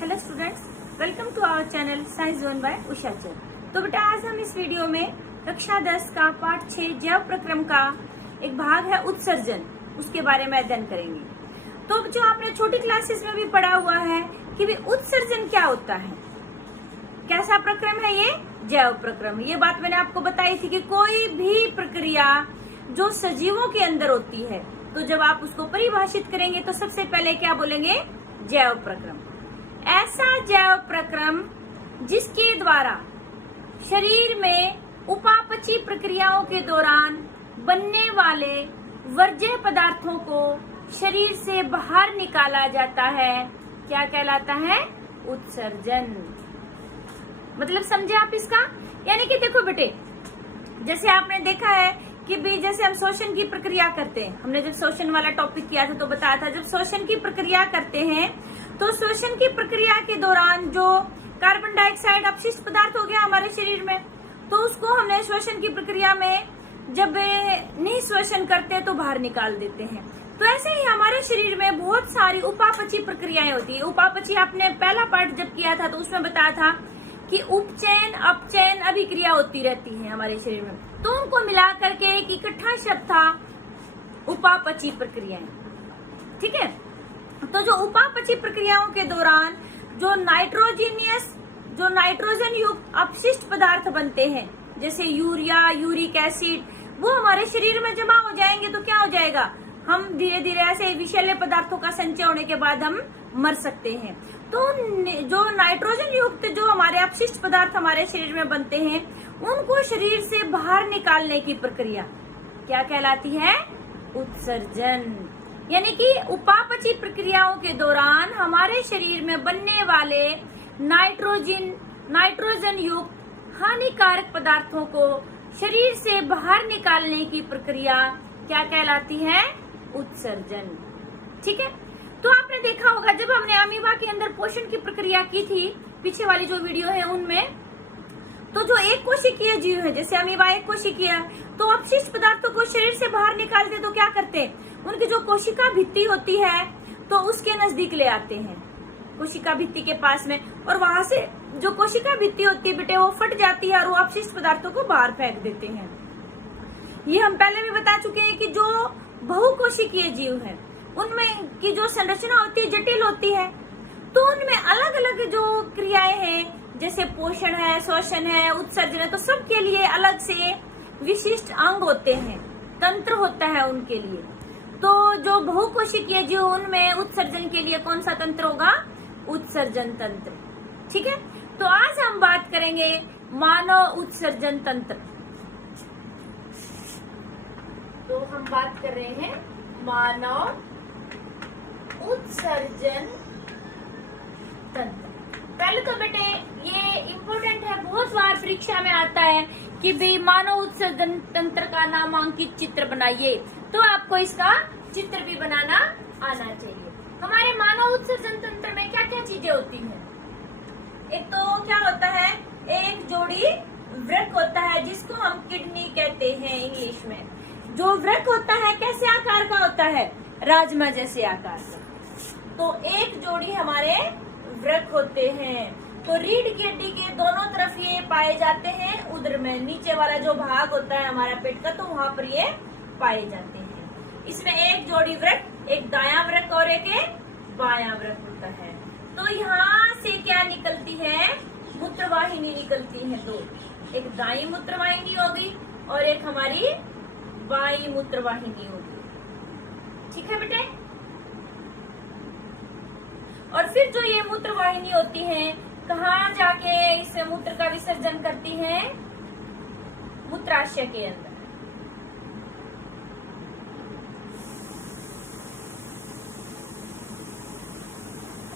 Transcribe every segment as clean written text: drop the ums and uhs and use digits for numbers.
Hello students, welcome to our channel science zone by Usha Chand. तो बेटा आज हम इस वीडियो में कक्षा 10 का पाठ 6 जैव प्रक्रम का एक भाग है उत्सर्जन, उसके बारे में अध्ययन करेंगे। तो जो आपने छोटी क्लासेस में भी पढ़ा हुआ है कि भी उत्सर्जन क्या होता है, कैसा प्रक्रम है ये जैव प्रक्रम। ये बात मैंने आपको बताई थी कि कोई भी प्रक्रिया जो सजीवों के अंदर होती है, तो जब आप उसको परिभाषित करेंगे तो सबसे पहले क्या बोलेंगे, जैव प्रक्रम। ऐसा जैव प्रक्रम जिसके द्वारा शरीर में उपापचयी प्रक्रियाओं के दौरान बनने वाले वर्ज्य पदार्थों को शरीर से बाहर निकाला जाता है, क्या कहलाता है, उत्सर्जन। मतलब समझे आप इसका। यानी कि देखो बेटे, जैसे आपने देखा है कि भी जैसे हम शोषण की प्रक्रिया करते हैं, हमने जब शोषण वाला टॉपिक किया था तो बताया था, जब शोषण की प्रक्रिया करते हैं तो शोषण की प्रक्रिया के दौरान जो कार्बन डाइऑक्साइड अपशिष्ट पदार्थ हो गया हमारे शरीर में, तो उसको हमने शोषण की प्रक्रिया में जब नहीं शोषण करते तो बाहर निकाल देते हैं। तो ऐसे ही हमारे शरीर में बहुत सारी उपापचयी प्रक्रियाएं होती है। उपापचयी आपने पहला पार्ट जब किया था तो उसमें बताया था कि उपचयन अपचयन अभिक्रिया होती रहती है हमारे शरीर में, तो उनको मिला करके एक इकट्ठा शब्द था उपापचयी प्रक्रियाएं। ठीक है, तो जो उपापचयी प्रक्रियाओं के दौरान जो नाइट्रोजन युक्त अपशिष्ट पदार्थ बनते हैं, जैसे यूरिया, यूरिक एसिड, वो हमारे शरीर में जमा हो जाएंगे तो क्या हो जाएगा, हम धीरे धीरे ऐसे विषैले पदार्थों का संचय होने के बाद हम मर सकते हैं। तो जो नाइट्रोजन युक्त जो हमारे अपशिष्ट पदार्थ हमारे शरीर में बनते हैं, उनको शरीर से बाहर निकालने की प्रक्रिया क्या कहलाती है, उत्सर्जन। यानी कि उपापचयी प्रक्रियाओं के दौरान हमारे शरीर में बनने वाले नाइट्रोजन युक्त हानिकारक पदार्थों को शरीर से बाहर निकालने की प्रक्रिया क्या कहलाती है, उत्सर्जन। ठीक है, तो आपने देखा होगा जब हमने अमीबा के अंदर पोषण की प्रक्रिया की थी, पीछे वाली जो वीडियो है उनमें, तो जो एक कोशिकीय जीव है, जैसे अमीबा एक कोशिकीय, तो अपशिष्ट पदार्थों को शरीर से बाहर निकालते तो क्या करते, उनकी जो कोशिका भित्ति होती है तो उसके नजदीक ले आते हैं, कोशिका भित्ति के पास में, और वहां से जो कोशिका भित्ति होती है बेटे वो फट जाती है और वो अपशिष्ट पदार्थों को बाहर फेंक देते हैं। ये हम पहले भी बता चुके हैं कि जो बहुकोशिकीय जीव है उनमें की जो संरचना होती है जटिल होती है, तो उनमें अलग अलग जो क्रियाएं हैं, जैसे पोषण है, शोषण है, उत्सर्जन है, तो सबके लिए अलग से विशिष्ट अंग होते हैं, तंत्र होता है उनके लिए। तो जो बहुकोशिकीय जीव, उनमें उत्सर्जन के लिए कौन सा तंत्र होगा, उत्सर्जन तंत्र। ठीक है, तो आज हम बात करेंगे मानव उत्सर्जन तंत्र। तो हम बात कर रहे हैं मानव उत्सर्जन तंत्र। पहले तो बेटे ये इम्पोर्टेंट है, बहुत बार परीक्षा में आता है कि भाई मानव उत्सर्जन तंत्र का नामांकित चित्र बनाइए, तो आपको इसका चित्र भी बनाना आना चाहिए। हमारे मानव उत्सर्जन तंत्र में क्या क्या चीजें होती हैं। एक तो क्या होता है, एक जोड़ी वृक्क होता है जिसको हम किडनी कहते हैं इंग्लिश में। जो वृक्क होता है कैसे आकार का होता है, राजमा जैसे आकार का। तो एक जोड़ी हमारे वृक्क होते हैं। तो रीढ़ की हड्डी के दोनों तरफ ये पाए जाते हैं, उधर में नीचे वाला जो भाग होता है हमारा पेट का, तो वहां पर ये पाए जाते हैं। इसमें एक जोड़ी वृक्क, एक दायां वृक्क और एक बायां वृक्क होता है। तो यहाँ से क्या निकलती है, मूत्रवाहिनी निकलती है दो, एक दाई मूत्रवाहिनी होगी और एक हमारी बाई मूत्रवाहिनी होगी। ठीक है बेटे, और फिर जो ये मूत्रवाहिनी होती है कहाँ जाके इस मूत्र का विसर्जन करती है, मूत्राशय के अंदर।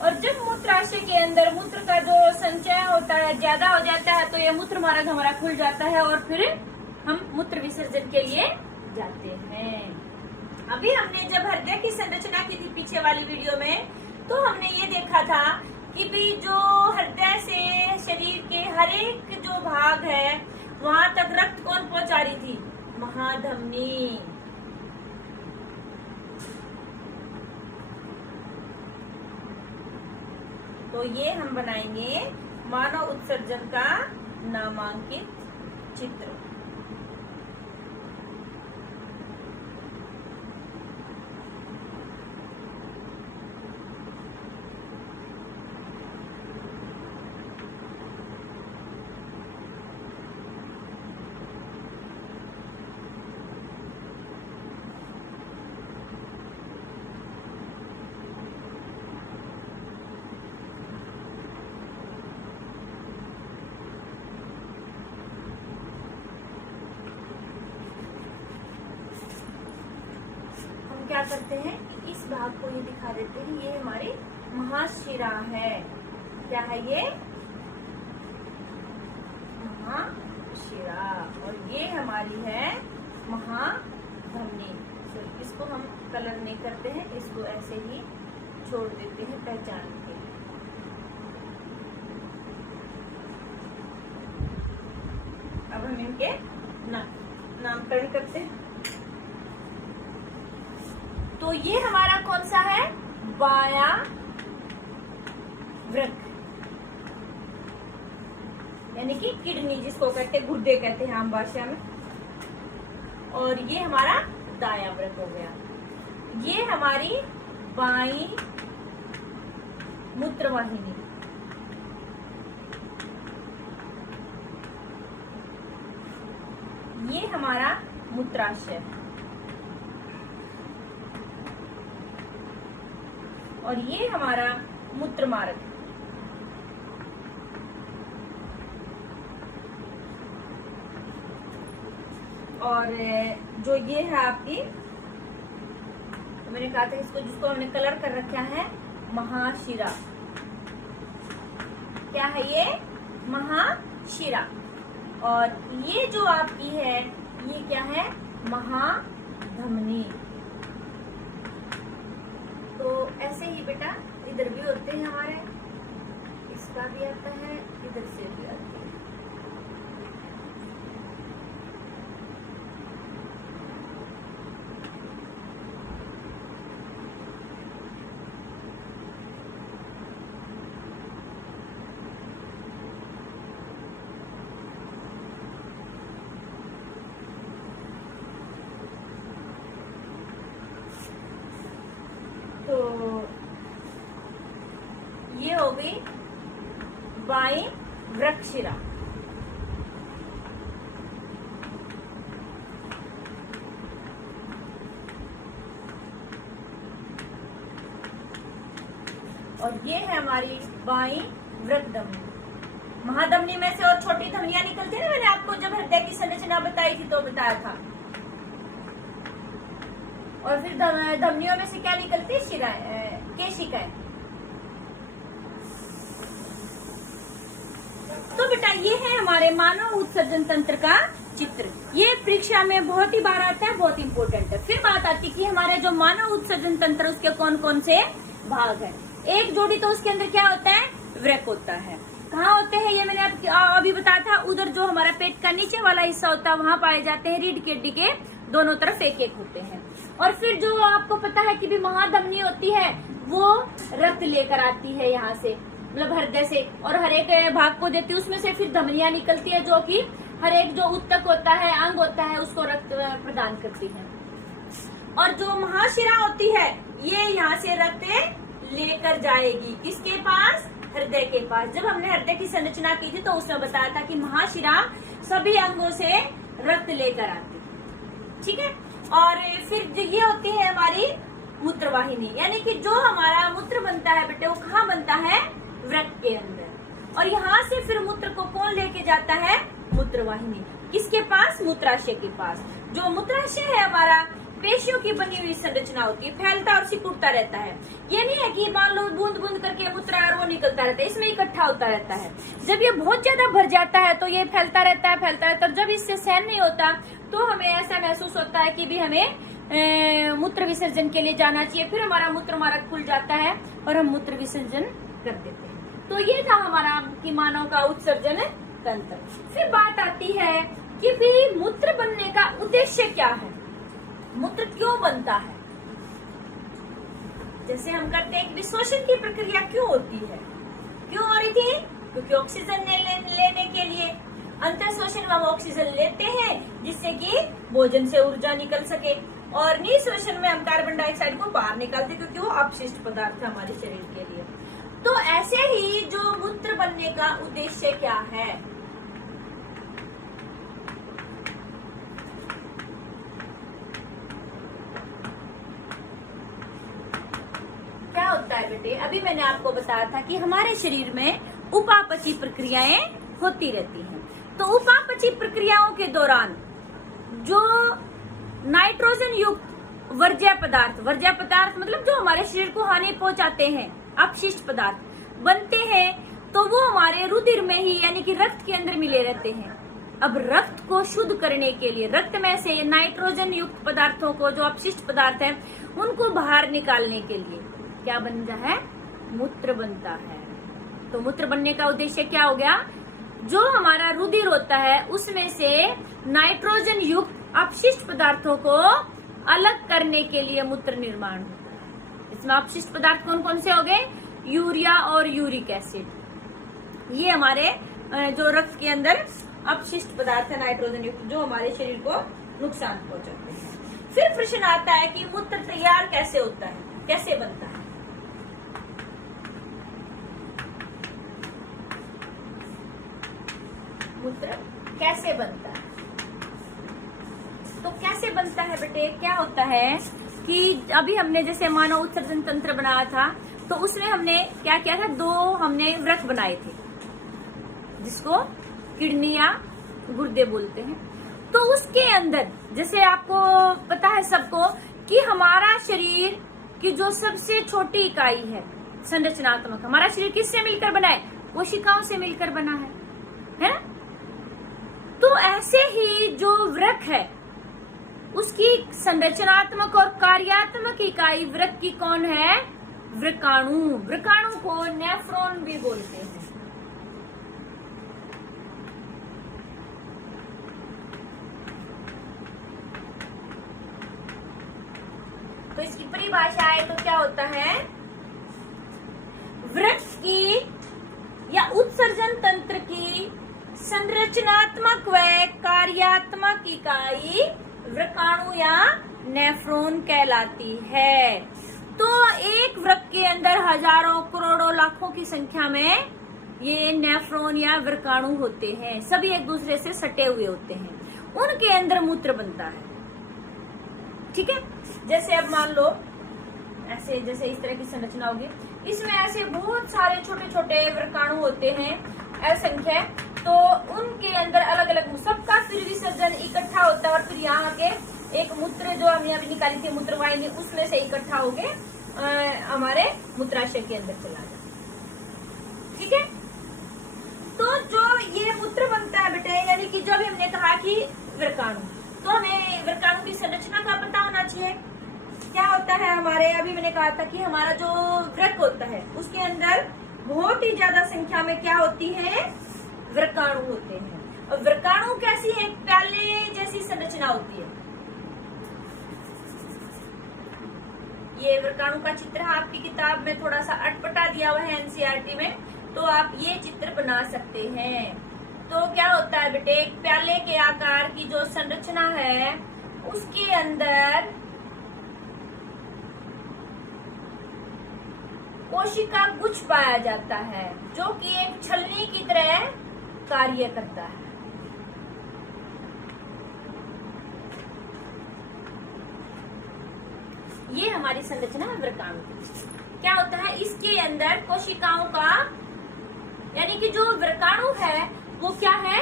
और जब मूत्राशय के अंदर मूत्र का जो संचय होता है ज्यादा हो जाता है, तो ये मूत्र मार्ग हमारा खुल जाता है और फिर हम मूत्र विसर्जन के लिए जाते हैं। अभी हमने जब हृदय की संरचना की थी पीछे वाली वीडियो में, तो हमने ये देखा था कि भी जो हृदय से शरीर के हर एक जो भाग है वहां तक रक्त कौन पहुंचा रही थी, महाधमनी। तो ये हम बनाएंगे मानव उत्सर्जन का नामांकित चित्र। क्या करते हैं, इस भाग को ये दिखा देते हैं, ये हमारी महाशिरा है। क्या है ये? महाशिरा। और ये हमारी है महाधमनी। इसको हम कलर नहीं करते हैं, इसको ऐसे ही छोड़ देते हैं पहचान के लिए। अब हम इनके नामकरण करते हैं। तो ये हमारा कौन सा है? बायां वृक्क, यानी कि किडनी जिसको कहते हैं, गुर्दे कहते हैं आम भाषा में। और ये हमारा दायां वृक्क हो गया। ये हमारी बाईं मूत्रवाहिनी। ये हमारा मूत्राशय। और ये हमारा मूत्र मार्ग। और जो ये है आपकी, तो मैंने कहा था इसको, जिसको हमने कलर कर रखा है, महाशिरा। क्या है ये? महाशिरा। और ये जो आपकी है, ये क्या है? महाधमनी। तो ऐसे ही बेटा इधर भी होते हैं हमारे, इसका भी आता है, इधर से भी आता है। तो ये हो गई बाईं वृक्कशिरा। और ये है हमारी बाईं वृक्कधमनी। महाधमनी में से और छोटी धमनियां निकलती है ना, मैंने आपको जब हृदय की संरचना बताई थी तो बताया था। और फिर धमनियों में से क्या निकलती है? शिराएं, केशिकाएं। तो बेटा ये है हमारे मानव उत्सर्जन तंत्र का चित्र। ये परीक्षा में बहुत ही बार आता है, बहुत इंपॉर्टेंट है। फिर बात आती है कि हमारे जो मानव उत्सर्जन तंत्र, उसके कौन कौन से भाग हैं। एक जोड़ी तो उसके अंदर क्या होता है? वृक्क होता है। कहाँ होते हैं ये मैंने अभी बताया था। उधर जो हमारा पेट का नीचे वाला हिस्सा होता है, वहां पाए जाते हैं। रीढ़ की हड्डी के दोनों तरफ एक एक होते हैं। और फिर जो आपको पता है कि भी महाधमनी होती है, वो रक्त लेकर आती है यहाँ से, मतलब हृदय से, और हर एक भाग को देती है। उसमें से फिर धमनियां निकलती है, जो कि हर एक जो उत्तक होता है, अंग होता है, उसको रक्त प्रदान करती है। और जो महाशिरा होती है, ये यहाँ से रक्त लेकर जाएगी किसके पास? हृदय के पास। जब हमने हृदय की संरचना की थी तो उसमें बताया था कि महाशिरा सभी अंगों से रक्त लेकर आती है। ठीक है। और फिर ये होती है हमारी मूत्रवाहिनी, यानी कि जो हमारा मूत्र बनता है बेटे, वो कहाँ बनता है? वृक्क के अंदर। और यहाँ से फिर मूत्र को कौन लेके जाता है? मूत्रवाहिनी। किसके पास? मूत्राशय के पास। जो मूत्राशय है हमारा, पेशियों की बनी हुई संरचना होती है, फैलता और सिकुड़ता रहता है। ये नहीं है कि मान लो बूंद बूंद करके मूत्र और वो निकलता रहता है, इसमें इकट्ठा होता रहता है। जब ये बहुत ज्यादा भर जाता है तो ये फैलता रहता है। जब इससे सहन नहीं होता तो हमें ऐसा महसूस होता है कि भी हमें मूत्र विसर्जन के लिए जाना चाहिए। फिर हमारा मूत्र मार्ग खुल जाता है और हम मूत्र विसर्जन कर देते हैं। तो ये था हमारा कि मानव का उत्सर्जन तंत्र। फिर बात आती है कि भी मूत्र बनने का उद्देश्य क्या है, मूत्र क्यों बनता है। जैसे हम करते हैं कि विश्लेषण की प्रक्रिया क्यों होती है, क्यों हो रही थी? क्योंकि ऑक्सीजन लेने के लिए अंतर शोषण में हम ऑक्सीजन लेते हैं जिससे कि भोजन से ऊर्जा निकल सके, और निःश्वसन में हम कार्बन डाइऑक्साइड को बाहर निकालते क्योंकि वो अपशिष्ट पदार्थ है हमारे शरीर के लिए। तो ऐसे ही जो मूत्र बनने का उद्देश्य क्या है? क्या होता है बेटे, अभी मैंने आपको बताया था कि हमारे शरीर में उपापचयी प्रक्रियाएं होती रहती हैं। तो उपापचयी प्रक्रियाओं के दौरान जो नाइट्रोजन युक्त वर्ज्य पदार्थ मतलब जो हमारे शरीर को हानि पहुंचाते हैं, अपशिष्ट पदार्थ बनते हैं, तो वो हमारे रुधिर में ही यानी कि रक्त के अंदर मिले रहते हैं। अब रक्त को शुद्ध करने के लिए रक्त में से नाइट्रोजन युक्त पदार्थों को, जो अपशिष्ट पदार्थ है, उनको बाहर निकालने के लिए क्या बनता है? मूत्र बनता है। तो मूत्र बनने का उद्देश्य क्या हो गया? जो हमारा रुधिर होता है उसमें से नाइट्रोजन युक्त अपशिष्ट पदार्थों को अलग करने के लिए मूत्र निर्माण होता है। इसमें अपशिष्ट पदार्थ कौन कौन से हो गए? यूरिया और यूरिक एसिड। ये हमारे जो रक्त के अंदर अपशिष्ट पदार्थ है नाइट्रोजन युक्त, जो हमारे शरीर को नुकसान पहुंचाते हैं। फिर प्रश्न आता है कि मूत्र तैयार कैसे होता है, कैसे बनता है? मूत्र कैसे बनता है? तो कैसे बनता है बेटे? क्या होता है कि अभी हमने जैसे मानव उत्सर्जन तंत्र बनाया था, तो उसमें हमने क्या किया था? 2 हमने वृक्क बनाए थे जिसको किडनी या गुर्दे बोलते हैं। तो उसके अंदर जैसे आपको पता है सबको कि हमारा शरीर की जो सबसे छोटी इकाई है संरचनात्मक, हमारा शरीर किससे मिलकर बना है? कोशिकाओं से मिलकर बना है ना? तो ऐसे ही जो वृक्क है उसकी संरचनात्मक और कार्यात्मक इकाई वृक्क की कौन है? वृकाणु। वृकाणु को नेफ्रॉन भी बोलते हैं। तो इसकी परिभाषा है तो क्या होता है? वृक्क की या उत्सर्जन तंत्र की संरचनात्मक व कार्यात्मक इकाई वृकाणु या नेफ्रॉन कहलाती है। तो एक वृक्क के अंदर हजारों, करोड़ों, लाखों की संख्या में ये नेफ्रॉन या वृकाणु होते हैं। सभी एक दूसरे से सटे हुए होते हैं, उनके अंदर मूत्र बनता है। ठीक है, जैसे अब मान लो ऐसे, जैसे इस तरह की संरचना होगी, इसमें ऐसे बहुत सारे छोटे छोटे वृकाणु होते हैं, असंख्य। तो उनके अंदर अलग अलग सबका फिर विसर्जन इकट्ठा होता है और फिर यहाँ के एक मूत्र जो हमने अभी निकाली थी मूत्र वाहिनी, उसमें से इकट्ठा होके हमारे मूत्राशय के अंदर चला जाता। ठीक है, तो जो ये मूत्र बनता है बेटे, यानी कि जब हमने कहा कि वृकाणु, तो हमें वृकाणु की संरचना का पता होना चाहिए। क्या होता है हमारे, अभी मैंने कहा था कि हमारा जो वृक्क होता है उसके अंदर बहुत ही ज्यादा संख्या में क्या होती है? वृकाणु होते हैं। और वृकाणु कैसी है? प्याले जैसी संरचना होती है। ये वृकाणु का चित्र आपकी किताब में थोड़ा सा अटपटा दिया हुआ है एनसीईआरटी में, तो आप ये चित्र बना सकते हैं। तो क्या होता है बेटे, एक प्याले के आकार की जो संरचना है उसके अंदर कोशिका गुच्छ पाया जाता है जो कि एक छलनी की तरह कार्य करता है। ये हमारी संरचना है वृकाणु। क्या होता है इसके अंदर कोशिकाओं का, यानी कि जो वृकाणु है वो क्या है,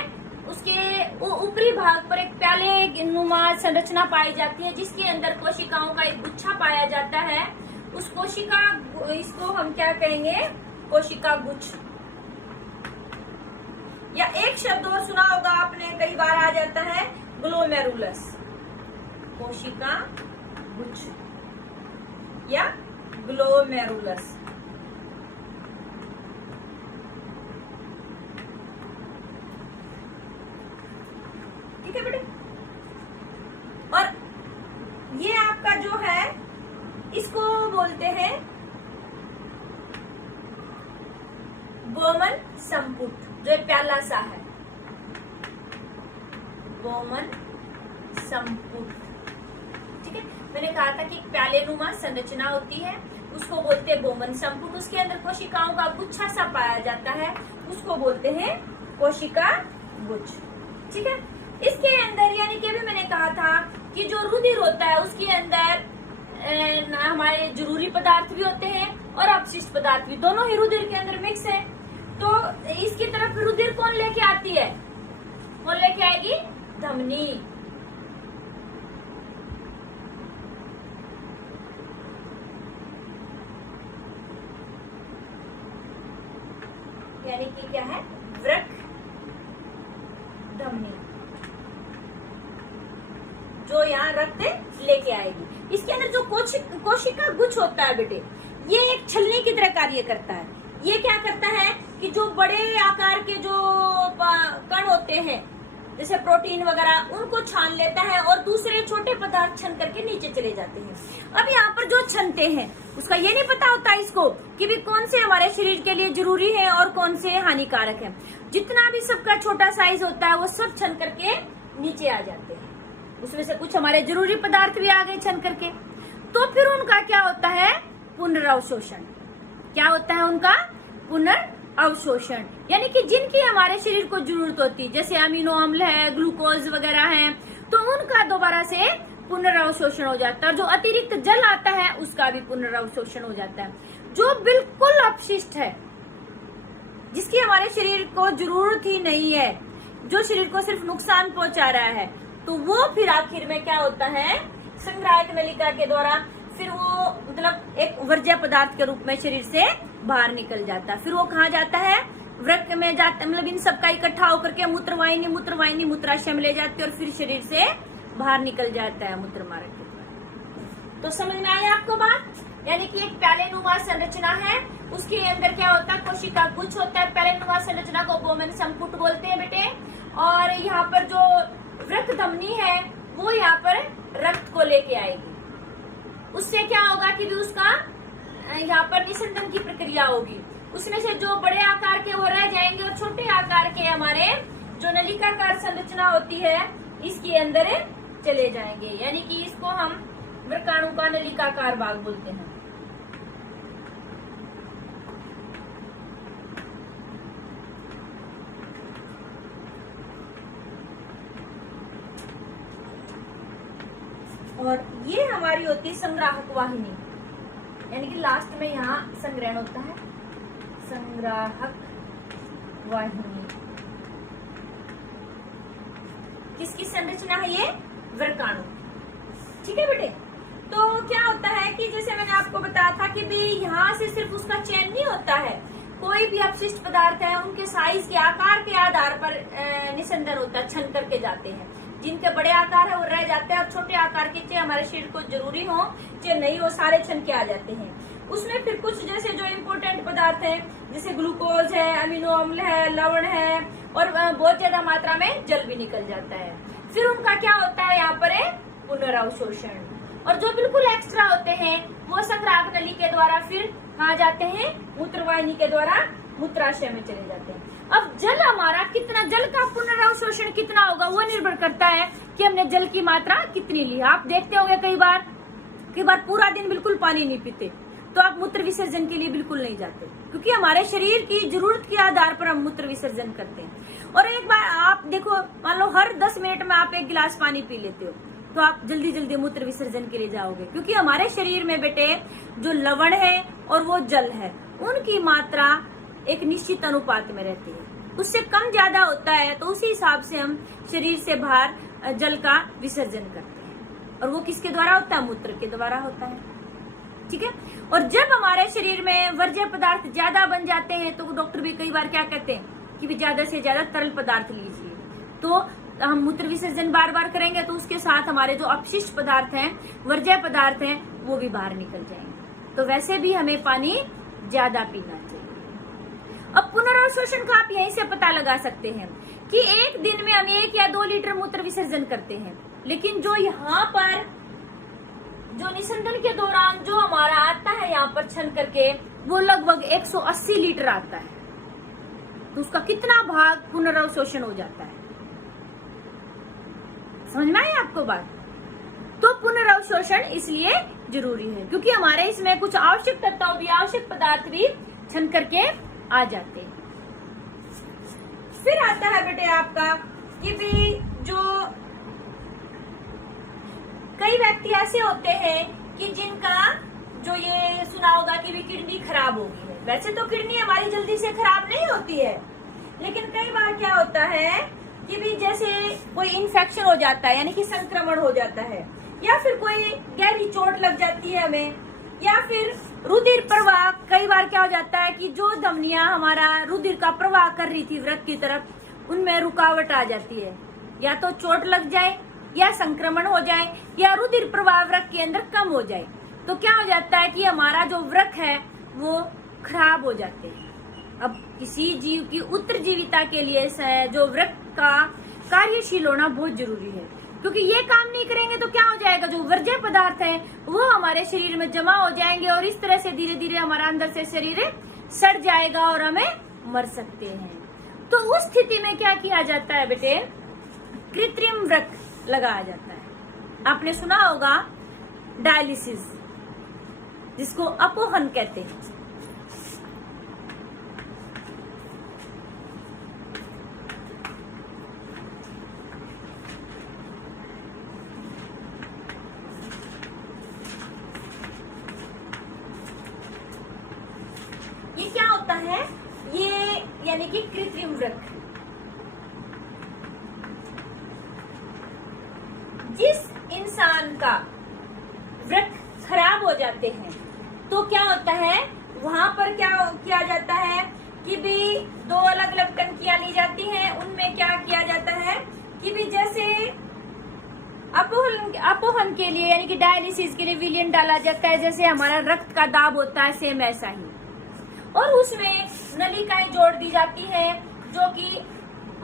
उसके ऊपरी भाग पर एक प्याले नुमा संरचना पाई जाती है जिसके अंदर कोशिकाओं का एक गुच्छा पाया जाता है। उस कोशिका, इसको हम क्या कहेंगे? कोशिका गुच्छ। या एक शब्द और सुना होगा आपने, कई बार आ जाता है, ग्लोमेरुलस। कोशिका गुच्छ या ग्लोमेरुलस। ठीक है बेटे, और ये आपका जो है इसको बोलते हैं बोमन संपुट, जो एक प्याला सा है, बोमन संपुट। ठीक है, मैंने कहा था कि प्याले नुमा संरचना होती है, उसको बोलते हैं बोमन संपुट। उसके अंदर कोशिकाओं का गुच्छा सा पाया जाता है, उसको बोलते हैं कोशिका गुच्छ। ठीक है, इसके अंदर यानी कि अभी मैंने कहा था कि जो रुधिर होता है उसके अंदर हमारे जरूरी पदार्थ भी होते हैं और अपशिष्ट पदार्थ भी, दोनों ही रुधिर के अंदर मिक्स है। तो इसकी तरफ रुधिर कौन लेके आती है, कौन लेके आएगी, धमनी। यानी कि क्या है, वृक्क धमनी, जो यहाँ रक्त लेके आएगी। इसके अंदर जो कोशिका गुच्छ होता है बेटे, ये एक छलनी की तरह कार्य करता है। ये क्या करता है कि जो बड़े आकार के जो कण होते हैं जैसे प्रोटीन वगैरह, उनको छान लेता है और दूसरे छोटे पदार्थ छन करके नीचे चले जाते हैं। अब यहाँ पर जो छनते हैं उसका ये नहीं पता होता इसको कि भी कौन से हमारे शरीर के लिए जरूरी है और कौन से हानिकारक है। जितना भी सबका छोटा साइज होता है वो सब छन करके नीचे आ जाते हैं। उसमें से कुछ हमारे जरूरी पदार्थ भी आ गए छन करके। तो फिर उनका क्या होता है, पुनर्अवशोषण। क्या होता है उनका, पुनर्अवशोषण। यानी कि जिनकी हमारे शरीर को जरूरत होती, जैसे अमीनो अम्ल है, ग्लूकोज वगैरह है, तो उनका दोबारा से पुनर्अवशोषण हो जाता है। और जो अतिरिक्त जल आता है उसका भी पुनर्अवशोषण हो जाता है। जो बिल्कुल अपशिष्ट है, जिसकी हमारे शरीर को जरूरत ही नहीं है, जो शरीर को सिर्फ नुकसान पहुंचा रहा है, तो वो फिर आखिर में क्या होता है, संग्राहक नलिका के द्वारा फिर वो मतलब एक वर्ज्य पदार्थ के रूप में शरीर से बाहर निकल जाता है। फिर वो कहाँ जाता है, वृक्क में जाता, मतलब इन सबका इकट्ठा होकर के मूत्रवाहिनी मूत्राशय में ले जाती है और फिर शरीर से बाहर निकल जाता है मूत्र मार्ग के द्वारा। तो समझ में आया आपको बात? यानी कि एक प्यालेनुमा संरचना है, उसके अंदर क्या होता है, कोशिका गुच्छ होता है। प्यालेनुमा संरचना को बोमन संपुट बोलते हैं बेटे। और यहाँ पर जो वृक्क धमनी है वो यहाँ पर रक्त को लेके आएगी। उससे क्या होगा कि भी उसका यहाँ पर निस्संदन की प्रक्रिया होगी। उसमें से जो बड़े आकार के वो रह जाएंगे और छोटे आकार के हमारे जो नलिकाकार संरचना होती है इसके अंदर चले जाएंगे। यानी कि इसको हम वृक्काणु का नलिकाकार भाग बोलते हैं। और ये हमारी होती है संग्राहक वाहिनी, यानी कि लास्ट में यहाँ संग्रहण होता है, संग्राहक वाहिनी। किसकी संरचना है ये, वृक्काणु। ठीक है बेटे। तो क्या होता है कि जैसे मैंने आपको बताया था कि भी यहाँ से सिर्फ उसका चयन नहीं होता है, कोई भी अपशिष्ट पदार्थ है उनके साइज के आकार के आधार पर निस्संदन होता है, छन करके जाते हैं। जिनके बड़े आकार है वो रह जाते हैं और छोटे आकार के चाहे हमारे शरीर को जरूरी हो चाहे नहीं हो, सारे छन के आ जाते हैं। उसमें फिर कुछ जैसे जो इम्पोर्टेंट पदार्थ है जैसे ग्लूकोज है, अमीनो अम्ल है, लवण है और बहुत ज्यादा मात्रा में जल भी निकल जाता है। फिर उनका क्या होता है यहाँ पर पुनर्अवशोषण। और जो बिल्कुल एक्स्ट्रा होते हैं वो संग्राहक नली के द्वारा फिर कहाँ जाते हैं, मूत्रवाहिनी के द्वारा मूत्राशय में चले जाते हैं। अब जल हमारा कितना, जल का पुनर्अवशोषण कितना होगा वो निर्भर करता है कि हमने जल की मात्रा कितनी ली। आप देखते होंगे कई बार पूरा दिन बिल्कुल पानी नहीं पीते तो आप मूत्र विसर्जन के लिए बिल्कुल नहीं जाते, क्योंकि हमारे शरीर की जरूरत के आधार पर हम मूत्र विसर्जन करते हैं। और एक बार आप देखो, मान लो हर 10 मिनट में आप 1 गिलास पानी पी लेते हो तो आप जल्दी जल्दी मूत्र विसर्जन के लिए जाओगे, क्योंकि हमारे शरीर में बेटे जो लवण है और वो जल है उनकी मात्रा एक निश्चित अनुपात में रहती है। उससे कम ज्यादा होता है तो उसी हिसाब से हम शरीर से बाहर जल का विसर्जन करते हैं। और वो किसके द्वारा होता है, मूत्र के द्वारा होता है। ठीक है। और जब हमारे शरीर में वर्ज्य पदार्थ ज्यादा बन जाते हैं तो डॉक्टर भी कई बार क्या कहते हैं कि भी ज्यादा से ज्यादा तरल पदार्थ लीजिए। तो हम मूत्र विसर्जन बार बार करेंगे तो उसके साथ हमारे जो अपशिष्ट पदार्थ हैं, वर्ज्य पदार्थ हैं, वो भी बाहर निकल जाएंगे। तो वैसे भी हमें पानी ज्यादा पीना चाहिए। अब पुनर्अवशोषण का आप यहीं से पता लगा सकते हैं कि एक दिन में हम 1 या 2 लीटर मूत्र विसर्जन करते हैं, लेकिन जो यहाँ पर जो निस्संदन के दौरान जो हमारा आता है यहाँ पर छन करके वो लगभग 180 लीटर आता है। तो उसका कितना भाग पुनर्अवशोषण हो जाता है। समझ में आई आपको बात? तो पुनर्अवशोषण इसलिए जरूरी है क्योंकि हमारे इसमें कुछ आवश्यक तत्व भी, आवश्यक पदार्थ भी छन करके आ जाते हैं। फिर आता है बेटे आपका कि भी जो कई व्यक्ति ऐसे होते हैं कि जिनका जो ये सुना होगा कि भी किडनी खराब हो गई है। वैसे तो किडनी हमारी जल्दी से खराब नहीं होती है, लेकिन कई बार क्या होता है कि भी जैसे कोई इन्फेक्शन हो जाता है, यानी कि संक्रमण हो जाता है, या फिर कोई गहरी चोट लग जाती है हमें, या फिर रुधिर प्रवाह। कई बार क्या हो जाता है कि जो धमनियां हमारा रुधिर का प्रवाह कर रही थी वृक्क की तरफ, उनमें रुकावट आ जाती है, या तो चोट लग जाए, या संक्रमण हो जाए, या रुधिर प्रवाह वृक्क के अंदर कम हो जाए, तो क्या हो जाता है कि हमारा जो वृक्क है वो खराब हो जाते हैं। अब किसी जीव की उत्तरजीविता के लिए जो वृक्क का कार्यशील होना बहुत जरूरी है, क्योंकि ये काम नहीं करेंगे तो क्या हो जाएगा, जो वर्ज्य पदार्थ है वो हमारे शरीर में जमा हो जाएंगे और इस तरह से धीरे धीरे हमारा अंदर से शरीर सड़ जाएगा और हमें मर सकते हैं। तो उस स्थिति में क्या किया जाता है बेटे, कृत्रिम वृक्क लगाया जाता है। आपने सुना होगा डायलिसिस, जिसको अपोहन कहते हैं। ये क्या होता है, ये यानी कि कृत्रिम वृक्क। जिस इंसान का वृक्क खराब हो जाते हैं तो क्या होता है, वहां पर क्या किया जाता है कि भी दो अलग अलग टंकियां ली जाती हैं। उनमें क्या किया जाता है कि भी जैसे अपोहन के लिए यानी कि डायलिसिस के लिए विलियन डाला जाता है, जैसे हमारा रक्त का दाब होता है, सेम ऐसा ही। और उसमें नलिकाएं जोड़ दी जाती हैं जो कि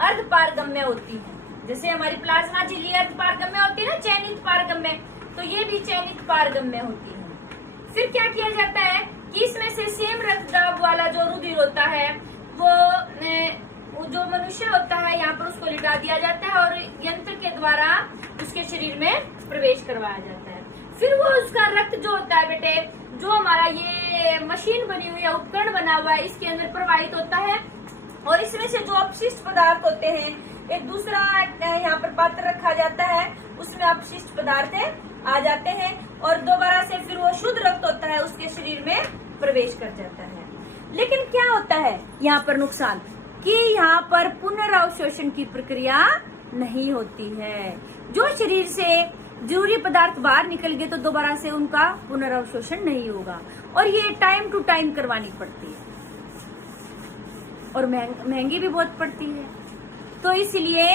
अर्धपारगम्य होती है। जैसे हमारी प्लाज्मा झिल्ली अर्धपारगम्य होती है ना, चयनित पारगम्य, तो ये भी चयनित पारगम्य होती है। फिर क्या किया जाता है कि इसमें से सेम रक्तदाब वाला जो रुधिर होता है वो जो मनुष्य होता है यहाँ पर उसको लिटा दिया जाता है और यंत्र के द्वारा उसके शरीर में प्रवेश करवाया जाता है। फिर वो उसका रक्त जो होता है बेटे, जो हमारा ये मशीन बनी हुई है, उपकरण बना हुआ है, इसके अंदर प्रवाहित होता है और इसमें से जो अपशिष्ट पदार्थ होते हैं, एक दूसरा यहाँ पर पात्र रखा जाता है, उसमें अपशिष्ट पदार्थ आ जाते हैं और दोबारा से फिर वो शुद्ध रक्त होता है उसके शरीर में प्रवेश कर जाता है। लेकिन क्या होता है यहाँ पर नुकसान, कि यहाँ पर पुनर्अवशोषण की प्रक्रिया नहीं होती है। जो शरीर से जरूरी पदार्थ बाहर निकल गए तो दोबारा से उनका पुनर्अवशोषण नहीं होगा और ये टाइम टू टाइम करवानी पड़ती है और महंगी भी बहुत पड़ती है। तो इसलिए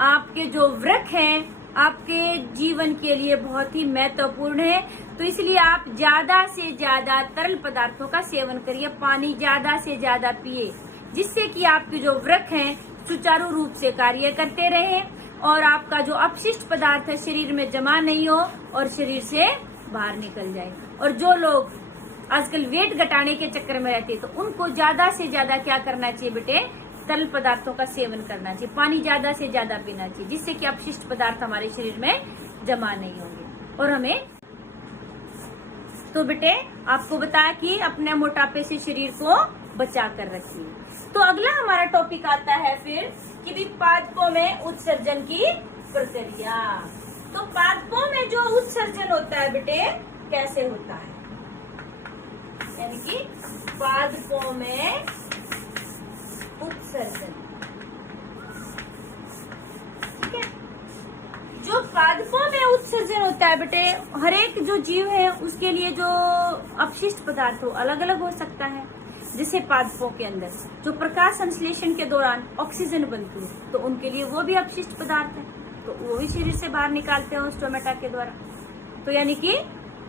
आपके जो वृक्क हैं आपके जीवन के लिए बहुत ही महत्वपूर्ण है। तो इसलिए आप ज्यादा से ज्यादा तरल पदार्थों का सेवन करिए, पानी ज्यादा से ज्यादा पिए, जिससे कि आपके जो वृक्क हैं सुचारू रूप से कार्य करते रहें और आपका जो अपशिष्ट पदार्थ है शरीर में जमा नहीं हो और शरीर से बाहर निकल जाए। और जो लोग आजकल वेट घटाने के चक्कर में रहते हैं तो उनको ज्यादा से ज्यादा क्या करना चाहिए बेटे, तरल पदार्थों का सेवन करना चाहिए, पानी ज्यादा से ज्यादा पीना चाहिए, जिससे कि अपशिष्ट पदार्थ हमारे शरीर में जमा नहीं होंगे और हमें। तो बेटे आपको बताया कि अपने मोटापे से शरीर को बचा कर रखिए। तो अगला हमारा टॉपिक आता है फिर कि भी पादपों में उत्सर्जन की प्रक्रिया। तो पादपों में जो उत्सर्जन होता है बेटे कैसे होता है, यानी कि पादपों में उत्सर्जन, ठीक है। जो पादपों में उत्सर्जन होता है बेटे, हर एक जो जीव है उसके लिए जो अपशिष्ट पदार्थ हो अलग अलग हो सकता है। जैसे पादपों के अंदर जो प्रकाश संश्लेषण के दौरान ऑक्सीजन बनती है तो उनके लिए वो भी अपशिष्ट पदार्थ है, तो वो भी शरीर से बाहर निकालते हैं उस स्टोमेटा के द्वारा, तो यानी कि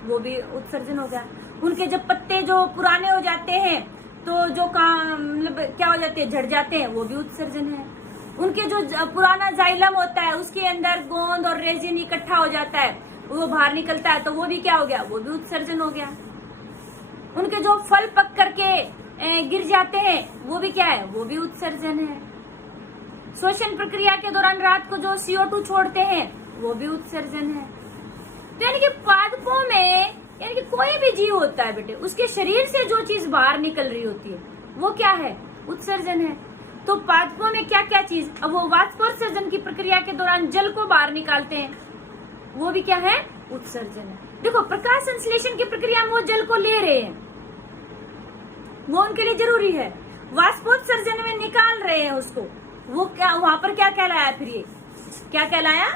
वो भी उत्सर्जन हो गया। उनके जब पत्ते जो पुराने हो जाते हैं तो जो मतलब क्या हो जाते हैं, झड़ जाते हैं, वो भी उत्सर्जन है। उनके जो पुराना जाइलम होता है उसके अंदर गोंद और रेजिन इकट्ठा हो जाता है, वो बाहर निकलता है, तो वो भी क्या हो गया, वो भी उत्सर्जन हो गया। उनके जो फल पक करके गिर जाते हैं वो भी क्या है, वो भी उत्सर्जन है। श्वसन प्रक्रिया के दौरान रात को जो CO2 छोड़ते हैं वो भी उत्सर्जन है। तो यानी कि पादपों में यानी कि कोई भी जीव होता है बेटे, उसके शरीर से जो चीज बाहर निकल रही होती है वो क्या है, उत्सर्जन है। तो पादपों में क्या क्या चीज, अब वो वाष्पोत्सर्जन की प्रक्रिया के दौरान जल को बाहर निकालते हैं, वो भी क्या है, उत्सर्जन है। देखो प्रकाश संश्लेषण की प्रक्रिया में वो जल को ले रहे हैं, वो उनके लिए जरूरी है। वाष्पोत्सर्जन में निकाल रहे हैं उसको, वो क्या, वहां पर क्या कहलाया, फिर ये क्या कहलाया,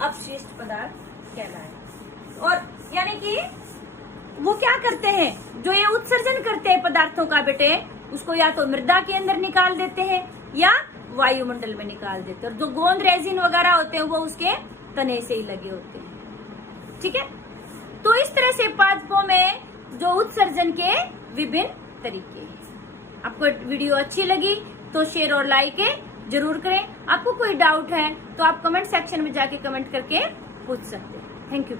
अपशिष्ट पदार्थ कहलाया। और यानी कि वो क्या करते हैं, जो ये उत्सर्जन करते हैं पदार्थों का बेटे, उसको या तो मृदा के अंदर निकाल देते हैं या वायुमंडल में निकाल देते हैं। और जो गोंद रेजिन वगैरह होते हैं वो उसके तने से ही लगे होते हैं। ठीक है, तो इस तरह से पादपों में जो उत्सर्जन के विभिन्न तरीके हैं। आपको वीडियो अच्छी लगी तो शेयर और लाइक जरूर करें। आपको कोई डाउट है तो आप कमेंट सेक्शन में जाके कमेंट करके पूछ सकते हैं। Thank you.